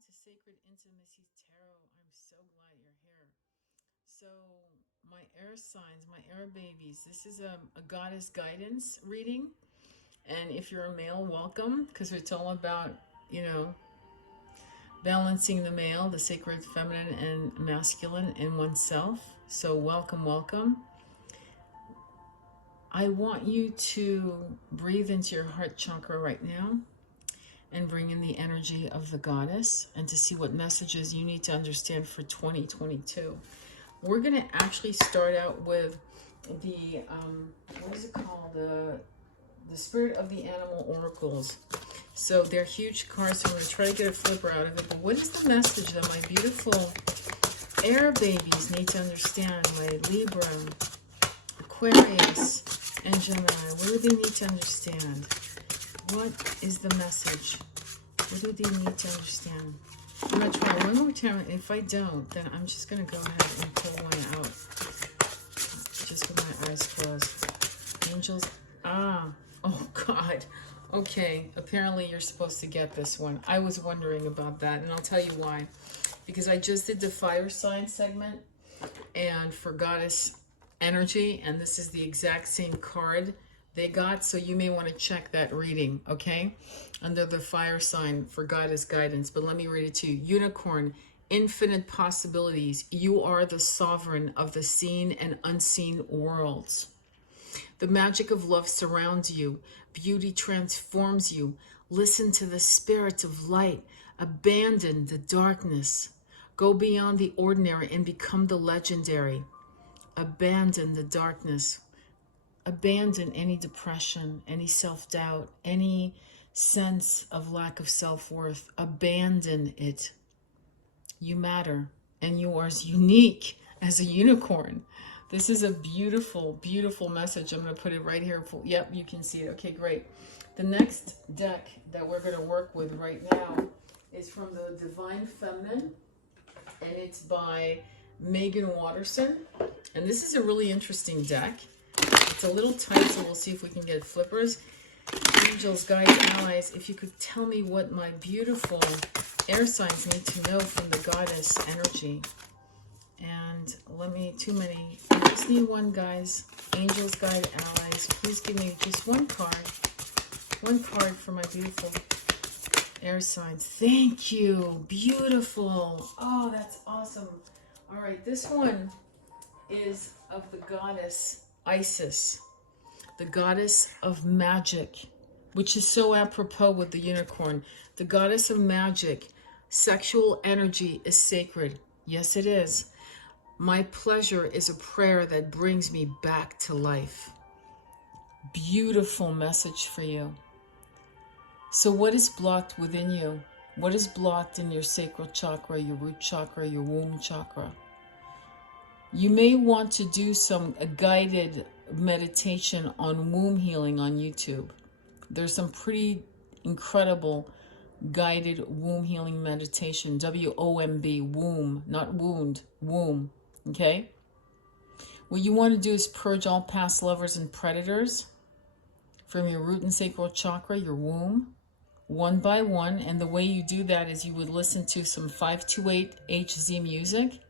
welcome to Sacred Intimacy Tarot. I'm so glad you're here. So, my air signs, my air babies, this is a goddess guidance reading. And if you're a male, welcome, because it's all about, balancing the male, the sacred feminine and masculine in oneself. So, welcome, welcome. I want you to breathe into your heart chakra right now and bring in the energy of the goddess and to see what messages you need to understand for 2022. We're going to actually start out with the, what is it called? The Spirit of the Animal Oracles. So they're huge cards, so I'm going to try to get a flipper out of it. But what is the message that my beautiful air babies need to understand? My Libra, Aquarius, and Gemini. What do they need to understand? What is the message? What do they need to understand? I'm going to try one more time. If I don't, then I'm just going to go ahead and pull one out. Just with my eyes closed. Angels. Oh God. Okay. Apparently you're supposed to get this one. I was wondering about that, and I'll tell you why. Because I just did the fire sign segment and for goddess energy, and this is the exact same card they got, so you may want to check that reading, okay, under the fire sign for goddess guidance. But let me read it to you. Unicorn, infinite possibilities. You are the sovereign of the seen and unseen worlds. The magic of love surrounds you. Beauty transforms you. Listen to the spirit of light. Abandon the darkness. Go beyond the ordinary and become the legendary. Abandon the darkness. Abandon any depression, any self-doubt, any sense of lack of self-worth. Abandon it. You matter, and you are as unique as a unicorn. This is a beautiful, beautiful message. I'm going to put it right here. Yep, you can see it. Okay, great. The next deck that we're going to work with right now is from the Divine Feminine, and it's by Megan Watterson. And this is a really interesting deck. It's a little tight, so we'll see if we can get flippers. Angels, guides, allies, if you could tell me what my beautiful air signs need to know from the goddess energy. And I just need one, guys. Angels, guide, allies, please give me just one card. One card for my beautiful air signs. Thank you. Beautiful. Oh, that's awesome. All right, this one is of the goddess Isis, the goddess of magic, which is so apropos with the unicorn. The goddess of magic. Sexual energy is sacred. Yes, it is. My pleasure is a prayer that brings me back to life. Beautiful message for you. So what is blocked within you? What is blocked in your sacral chakra, your root chakra, your womb chakra? You may want to do a guided meditation on womb healing on YouTube. There's some pretty incredible guided womb healing meditation. W-O-M-B, womb, not wound, womb, okay? What you want to do is purge all past lovers and predators from your root and sacral chakra, your womb, one by one. And the way you do that is you would listen to some 528 HZ music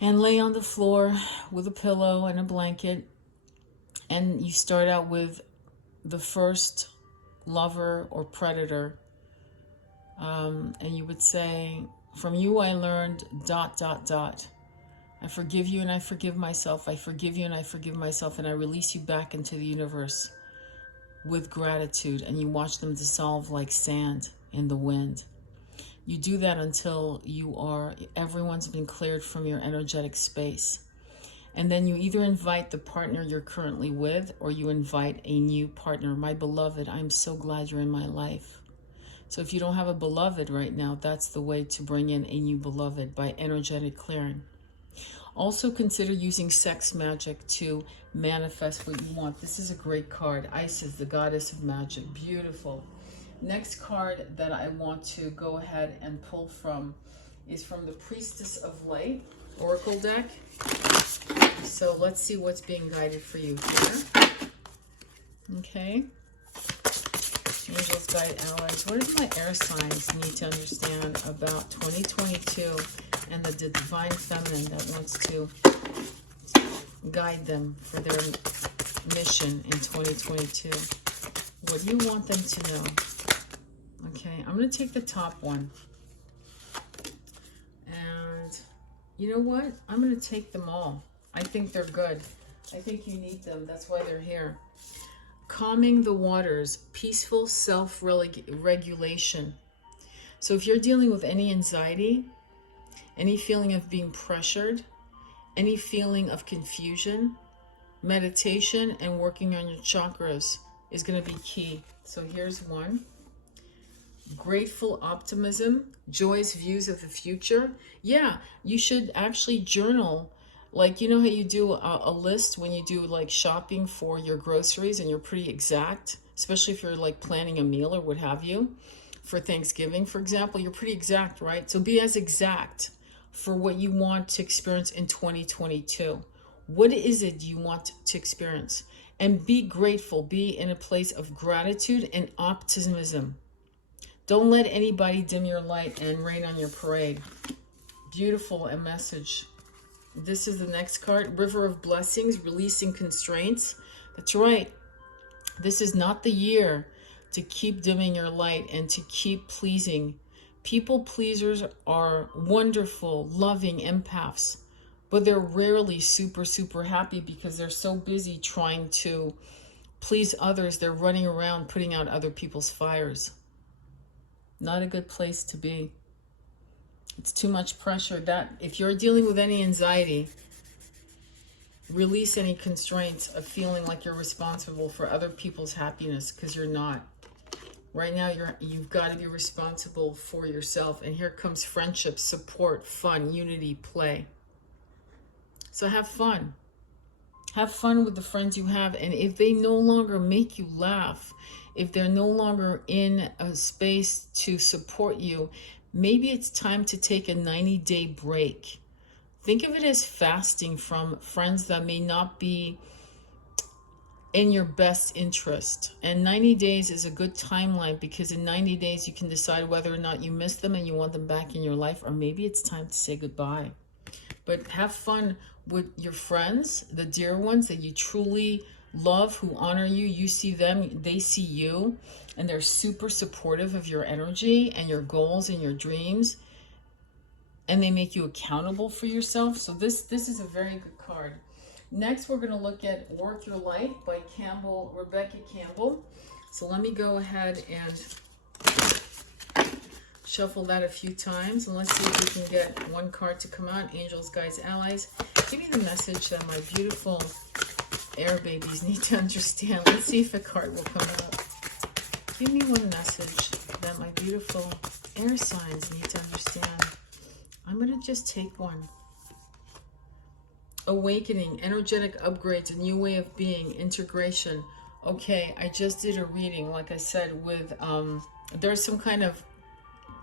and lay on the floor with a pillow and a blanket. And you start out with the first lover or predator. And you would say, from you I learned ... I forgive you and I forgive myself. I forgive you and I forgive myself. And I release you back into the universe with gratitude. And you watch them dissolve like sand in the wind. You do that until everyone's been cleared from your energetic space. And then you either invite the partner you're currently with or you invite a new partner. My beloved, I'm so glad you're in my life. So if you don't have a beloved right now, that's the way to bring in a new beloved, by energetic clearing. Also consider using sex magic to manifest what you want. This is a great card. Isis, the goddess of magic. Beautiful. Next card that I want to go ahead and pull from is from the Priestess of Light Oracle deck. So let's see what's being guided for you here. Okay. Angels, guide, allies. What do my air signs need to understand about 2022 and the divine feminine that wants to guide them for their mission in 2022? What do you want them to know? Okay, I'm going to take the top one. And you know what? I'm going to take them all. I think they're good. I think you need them. That's why they're here. Calming the waters, peaceful self-regulation. So if you're dealing with any anxiety, any feeling of being pressured, any feeling of confusion, meditation and working on your chakras is going to be key. So here's one. Grateful optimism, joyous views of the future. Yeah, you should actually journal. Like, you know how you do a list when you do like shopping for your groceries and you're pretty exact, especially if you're like planning a meal or what have you for Thanksgiving, for example, you're pretty exact, right? So be as exact for what you want to experience in 2022. What is it you want to experience? And be grateful, be in a place of gratitude and optimism. Don't let anybody dim your light and rain on your parade. Beautiful, a message. This is the next card, River of Blessings, releasing constraints. That's right. This is not the year to keep dimming your light and to keep pleasing. People pleasers are wonderful, loving empaths, but they're rarely super, super happy because they're so busy trying to please others. They're running around putting out other people's fires. Not a good place to be. It's too much pressure. That if you're dealing with any anxiety, release any constraints of feeling like you're responsible for other people's happiness, because you're not. Right now, you've got to be responsible for yourself. And here comes friendship, support, fun, unity, play. So have fun. Have fun with the friends you have. And if they no longer make you laugh, if they're no longer in a space to support you, maybe it's time to take a 90-day break. Think of it as fasting from friends that may not be in your best interest. And 90 days is a good timeline, because in 90 days you can decide whether or not you miss them and you want them back in your life, or maybe it's time to say goodbye. But have fun with your friends, the dear ones that you truly love, who honor you. You see them, they see you, and they're super supportive of your energy and your goals and your dreams, and they make you accountable for yourself. So this is a very good card. Next, we're going to look at Worth Your Light by Rebecca Campbell. So let me go ahead and shuffle that a few times, and let's see if we can get one card to come out. Angels, guides, allies. Give me the message that my beautiful air babies need to understand. Let's see if a card will come out. Give me one message that my beautiful air signs need to understand. I'm going to just take one. Awakening, energetic upgrades, a new way of being, integration. Okay, I just did a reading, like I said, with, there's some kind of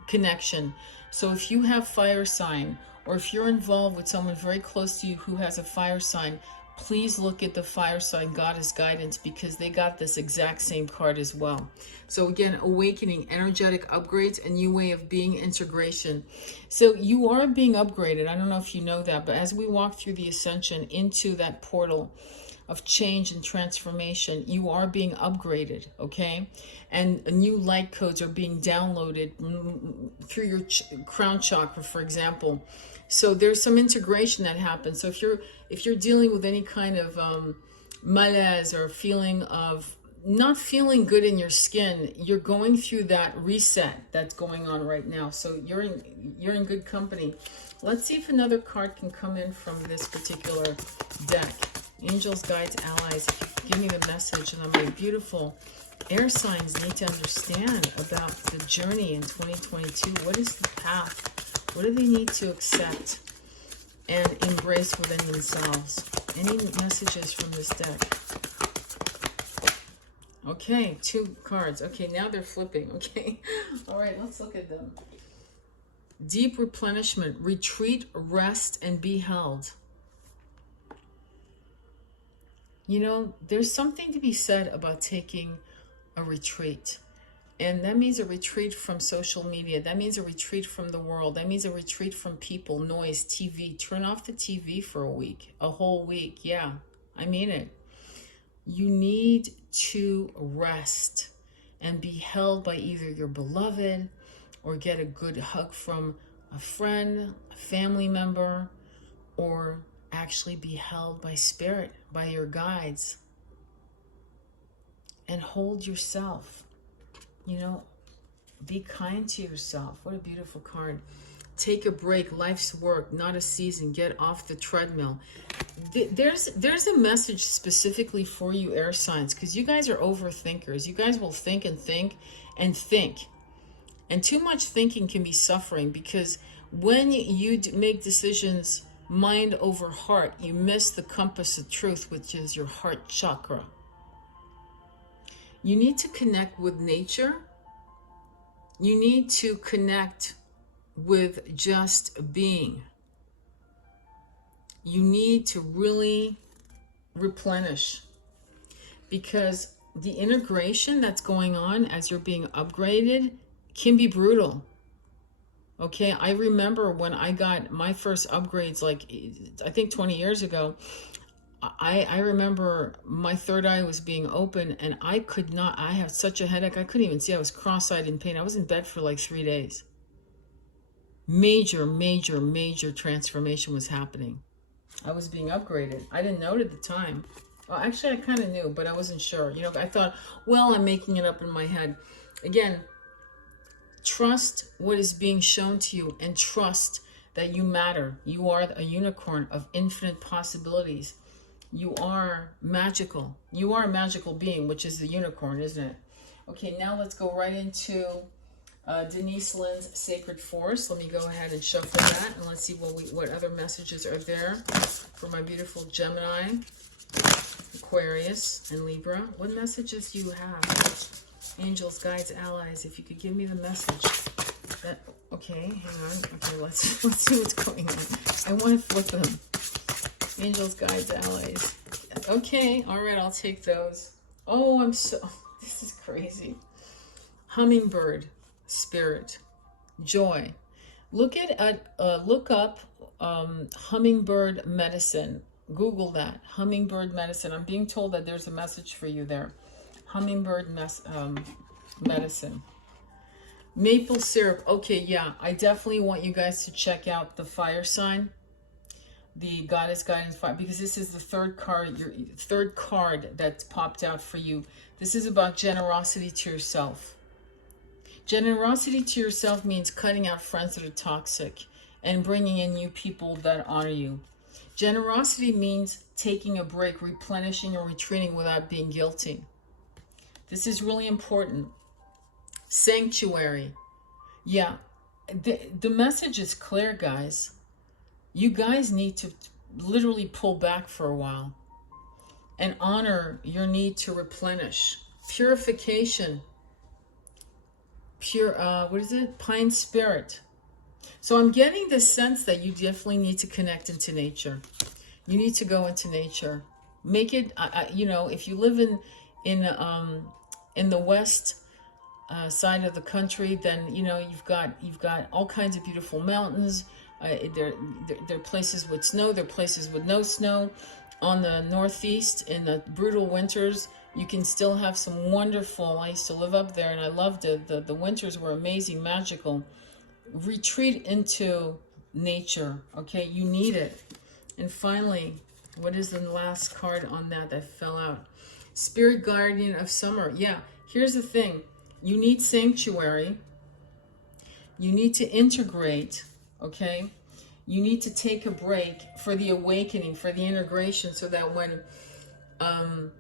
connection. So if you have fire sign, or if you're involved with someone very close to you who has a fire sign, please look at the fire sign goddess guidance, because they got this exact same card as well. So again, awakening, energetic upgrades, a new way of being, integration. So you are being upgraded. I don't know if you know that, but as we walk through the ascension into that portal of change and transformation, you are being upgraded, okay? And new light codes are being downloaded through your crown chakra, for example. So there's some integration that happens. So if you're dealing with any kind of malaise or feeling of not feeling good in your skin, you're going through that reset that's going on right now. So you're in good company. Let's see if another card can come in from this particular deck. Angels, guides, allies, give me the message that my beautiful air signs need to understand about the journey in 2022. What is the path? What do they need to accept and embrace within themselves? Any messages from this deck? Okay, 2 cards. Okay, now they're flipping. Okay, all right, let's look at them. Deep replenishment, retreat, rest, and be held. You know, there's something to be said about taking a retreat. And that means a retreat from social media. That means a retreat from the world. That means a retreat from people, noise, TV. Turn off the TV for a week, a whole week. Yeah, I mean it. You need to rest and be held by either your beloved or get a good hug from a friend, a family member, or actually be held by spirit, by your guides. And hold yourself. You know, be kind to yourself. What a beautiful card. Take a break. Life's work, not a season. Get off the treadmill. There's a message specifically for you air signs, because you guys are overthinkers. You guys will think and think and think. And too much thinking can be suffering, because when you make decisions mind over heart, you miss the compass of truth, which is your heart chakra. You need to connect with nature. You need to connect with just being. You need to really replenish, because the integration that's going on as you're being upgraded can be brutal. Okay, I remember when I got my first upgrades, like I think 20 years ago, I remember my third eye was being open and I could not, I had such a headache, I couldn't even see. I was cross-eyed in pain. I was in bed for like 3 days. Major, major, major transformation was happening. I was being upgraded. I didn't know it at the time. Well, actually, I kind of knew, but I wasn't sure. You know, I thought, well, I'm making it up in my head. Again, trust what is being shown to you and trust that you matter. You are a unicorn of infinite possibilities. You are magical. You are a magical being, which is the unicorn, isn't it? Okay, now let's go right into Denise Lynn's Sacred Force. Let me go ahead and shuffle that, and let's see what other messages are there for my beautiful Gemini, Aquarius, and Libra. What messages do you have? Angels, guides, allies. If you could give me the message. Okay, hang on. Okay, let's see what's going on. I want to flip them. Angels, guides, allies. Okay, all right, I'll take those. Oh, this is crazy. Hummingbird, spirit, joy. Look up hummingbird medicine. Google that, hummingbird medicine. I'm being told that there's a message for you there. Hummingbird medicine. Maple syrup. Okay, yeah, I definitely want you guys to check out the fire sign. The Goddess Guidance Fire, because this is the third card, your third card that's popped out for you. This is about generosity to yourself. Generosity to yourself means cutting out friends that are toxic and bringing in new people that honor you. Generosity means taking a break, replenishing or retreating without being guilty. This is really important. Sanctuary. Yeah, the message is clear, guys. You guys need to literally pull back for a while and honor your need to replenish. Purification. What is it? Pine spirit. So I'm getting the sense that you definitely need to connect into nature. You need to go into nature. Make it, you know, if you live in the west side of the country, then, you know, you've got all kinds of beautiful mountains. There are places with snow, there are places with no snow. On the northeast, in the brutal winters, you can still have some wonderful, I used to live up there and I loved it. The winters were amazing, magical. Retreat into nature, okay? You need it. And finally, what is the last card on that fell out? Spirit guardian of summer. Yeah, here's the thing. You need sanctuary. You need to integrate. Okay, you need to take a break for the awakening, for the integration, so that when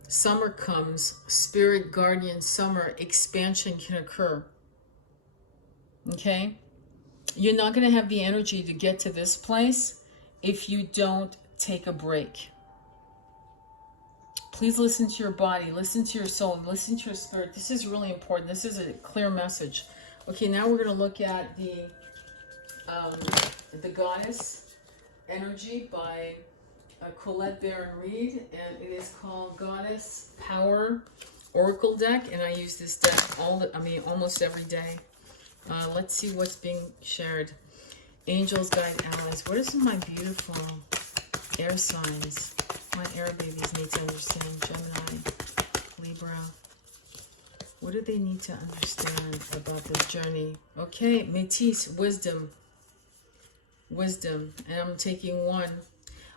summer comes, spirit guardian summer, expansion can occur. Okay, you're not going to have the energy to get to this place if you don't take a break. Please listen to your body, listen to your soul, listen to your spirit. This is really important. This is a clear message. Okay, now we're going to look at the Goddess Energy by Colette Baron Reed, and it is called Goddess Power oracle deck, and I use this deck almost every day. Let's see what's being shared. Angels, guide, allies. What are some of my beautiful air signs my air babies need to understand? Gemini, Libra. What do they need to understand about this journey? Okay, Métis, wisdom. Wisdom. And I'm taking one.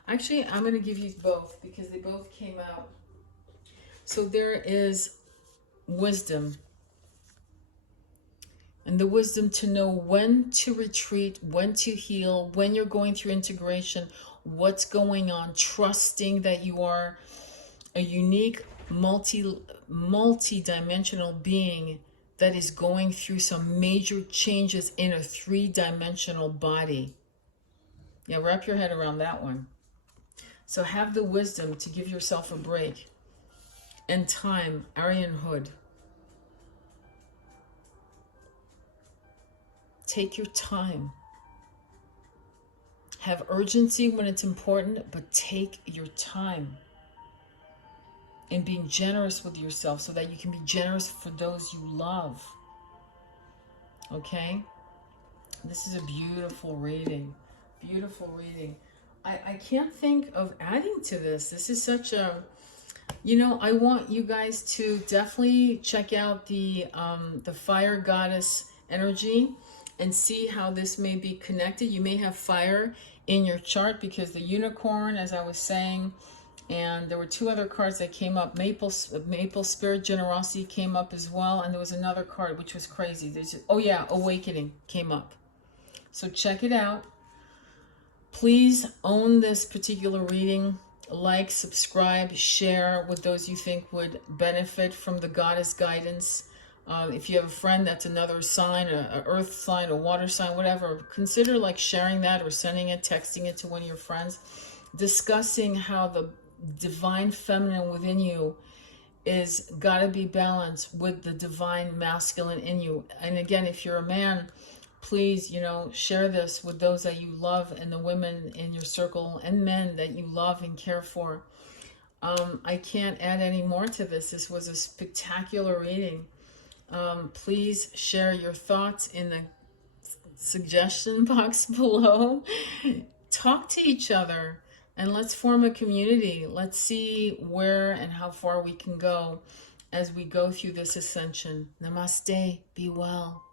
Actually, I'm going to give you both because they both came out. So there is wisdom. And the wisdom to know when to retreat, when to heal, when you're going through integration, what's going on, trusting that you are a unique, multi-dimensional being that is going through some major changes in a three-dimensional body. Yeah, wrap your head around that one. So have the wisdom to give yourself a break. And time, Aryan Hood. Take your time. Have urgency when it's important, but take your time. And being generous with yourself so that you can be generous for those you love. Okay? This is a beautiful reading. Beautiful reading. I can't think of adding to this. This is such a... You know, I want you guys to definitely check out the fire goddess energy and see how this may be connected. You may have fire in your chart because the unicorn, as I was saying, and there were two other cards that came up. Maple Spirit Generosity came up as well, and there was another card which was crazy. Oh yeah, Awakening came up. So check it out. Please own this particular reading. Like, subscribe, share with those you think would benefit from the goddess guidance. If you have a friend that's another sign, a earth sign, a water sign, whatever, consider like sharing that or sending it, texting it to one of your friends, discussing how the divine feminine within you is got to be balanced with the divine masculine in you. And again, if you're a man, please, you know, share this with those that you love and the women in your circle and men that you love and care for. I can't add any more to this. This was a spectacular reading. Please share your thoughts in the suggestion box below. Talk to each other and let's form a community. Let's see where and how far we can go as we go through this ascension. Namaste. Be well.